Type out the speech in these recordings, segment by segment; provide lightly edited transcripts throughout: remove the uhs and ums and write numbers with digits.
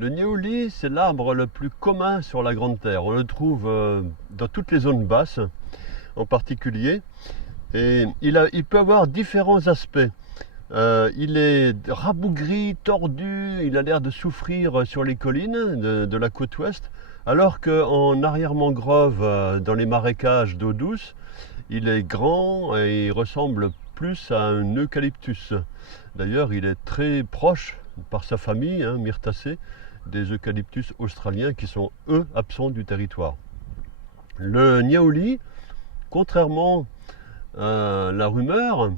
Le niaouli, c'est l'arbre le plus commun sur la Grande Terre. On le trouve dans toutes les zones basses en particulier. Et il peut avoir différents aspects. Il est rabougri, tordu, il a l'air de souffrir sur les collines de la côte ouest, alors qu'en arrière-mangrove, dans les marécages d'eau douce, il est grand et il ressemble plus à un eucalyptus. D'ailleurs, il est très proche, par sa famille, Myrtacées, des eucalyptus australiens qui sont, eux, absents du territoire. Le niaouli, contrairement à la rumeur,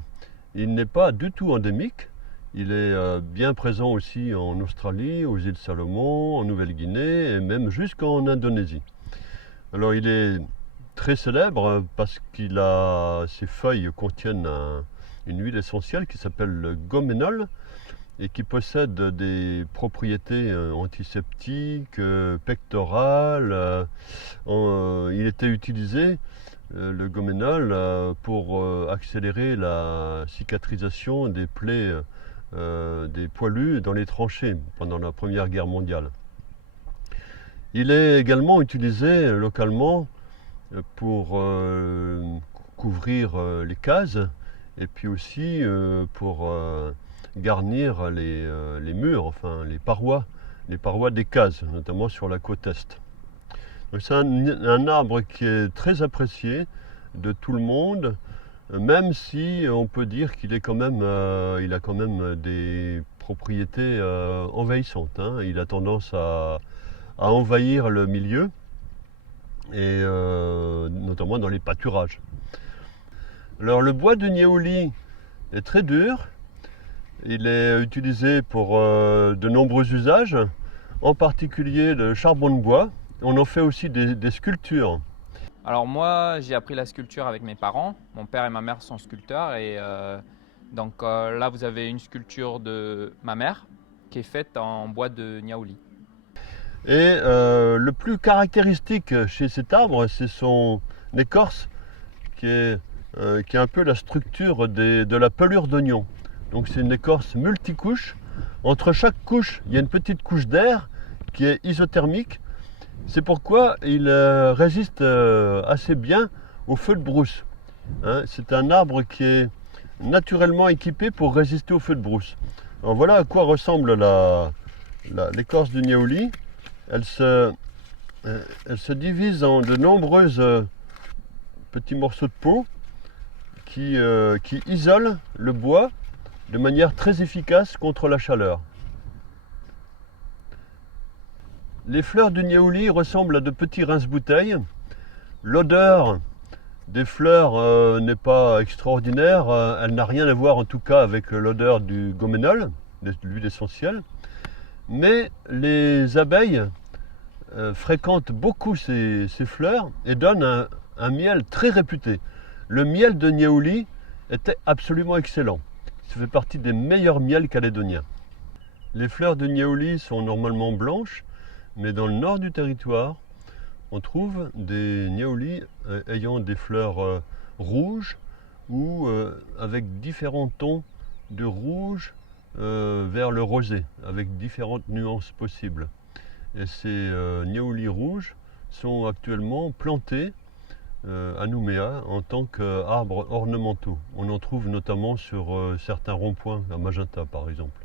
il n'est pas du tout endémique. Il est bien présent aussi en Australie, aux îles Salomon, en Nouvelle-Guinée et même jusqu'en Indonésie. Alors il est très célèbre parce ses feuilles contiennent une huile essentielle qui s'appelle le goménol et qui possède des propriétés antiseptiques, pectorales. Il était utilisé, le goménol, pour accélérer la cicatrisation des plaies des poilus dans les tranchées pendant la Première Guerre mondiale. Il est également utilisé localement pour couvrir les cases et puis aussi pour garnir les murs, enfin les parois des cases, notamment sur la côte est. C'est un arbre qui est très apprécié de tout le monde, même si on peut dire qu'il est il a quand même des propriétés envahissantes. Il a tendance à envahir le milieu, et notamment dans les pâturages. Alors le bois de niaouli est très dur. Il est utilisé pour de nombreux usages, en particulier le charbon de bois. On en fait aussi des sculptures. Alors moi, j'ai appris la sculpture avec mes parents. Mon père et ma mère sont sculpteurs et là vous avez une sculpture de ma mère qui est faite en bois de niaouli. Et le plus caractéristique chez cet arbre, c'est son écorce qui est un peu la structure de la pelure d'oignon. Donc c'est une écorce multicouche. Entre chaque couche, il y a une petite couche d'air qui est isothermique. C'est pourquoi il résiste assez bien au feu de brousse. C'est un arbre qui est naturellement équipé pour résister au feu de brousse. Alors voilà à quoi ressemble l'écorce du niaouli. Elle se divise en de nombreuses petits morceaux de peau qui isolent le bois de manière très efficace contre la chaleur. Les fleurs du niaouli ressemblent à de petits rince-bouteilles. L'odeur des fleurs n'est pas extraordinaire. Elle n'a rien à voir en tout cas avec l'odeur du goménol, de l'huile essentielle. Mais les abeilles fréquentent beaucoup ces fleurs et donnent un miel très réputé. Le miel de niaouli était absolument excellent. Ça fait partie des meilleurs miels calédoniens. Les fleurs de niaouli sont normalement blanches, mais dans le nord du territoire, on trouve des niaoulis ayant des fleurs rouges ou avec différents tons de rouge vers le rosé, avec différentes nuances possibles. Et ces niaoulis rouges sont actuellement plantés à Nouméa en tant qu'arbres ornementaux. On en trouve notamment sur certains ronds-points, à Magenta par exemple.